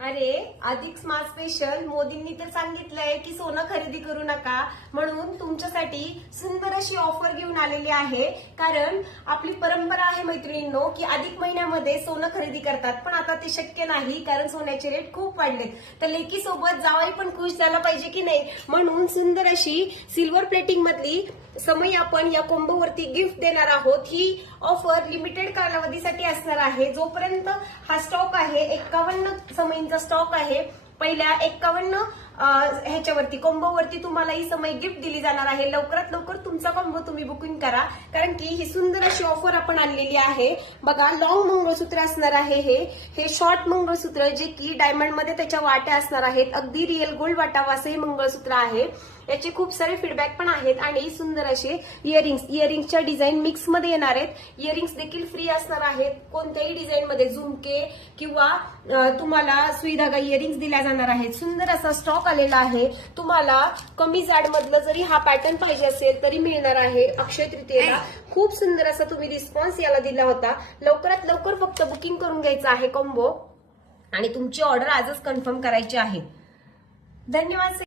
अरे अधिक smart special मोदींनी तर सांगितलंय की सोनं खरेदी करू नका, म्हणून तुमच्यासाठी सुंदर अशी ऑफर घेऊन आलेली आहे। कारण आपली परंपरा आहे मैत्रिणींनो की अधिक महिन्यामध्ये सोनं खरेदी करतात, पण आता ते शक्य नाही कारण सोन्याचे रेट खूप वाढलेत। तर लेकी सोबत जावई पण खुश झाला पाहिजे की नाही, म्हणून सुंदर अशी सिल्वर प्लेटिंग मधली समय आपण या कोंबोवरती गिफ्ट देणार आहोत। ही ऑफर लिमिटेड कालावधीसाठी असणार आहे। जोपर्यंत हा स्टॉक आहे 51 समयींचा स्टॉक आहे। पहिल्या 51 ह्याच्यावरती कॉम्बोवरती तुम्हाला ही समय गिफ्ट दिली जाणार आहे। लवकरात लवकर तुमचा कॉम्बो तुम्ही बुकिंग करा, कारण की ही सुंदर अशी ऑफर आपण आणलेली आहे। बघा, लॉंग मंगळसूत्र असणार आहे, हे शॉर्ट मंगळसूत्र जे की डायमंड मध्ये त्याच्या वाट्या असणार आहेत। अगदी रिअल गोल्ड वाटावा असं हे मंगळसूत्र आहे। याचे खूप सारे फीडबॅक पण आहेत आणि सुंदर असे इयरिंग्सच्या डिझाईन मिक्स मध्ये येणार आहेत। इयरिंग्स देखील फ्री असणार आहेत, कोणत्याही डिझाईन मध्ये झुमके किंवा तुम्हाला सुई धागा इयरिंग्स दिल्या जाणार आहेत। सुंदर असा स्टॉक आलेला आहे। तुम्हाला कमी जाड मधलं जरी हा पॅटर्न पाहिजे असेल तरी मिळणार आहे। अक्षय तृतीयेला खूप सुंदर असा तुम्ही रिस्पॉन्स याला दिला होता। लवकरात लवकर फक्त बुकिंग करून घ्यायचं आहे कॉम्बो आणि तुमची ऑर्डर आजच कन्फर्म करायची आहे। धन्यवाद।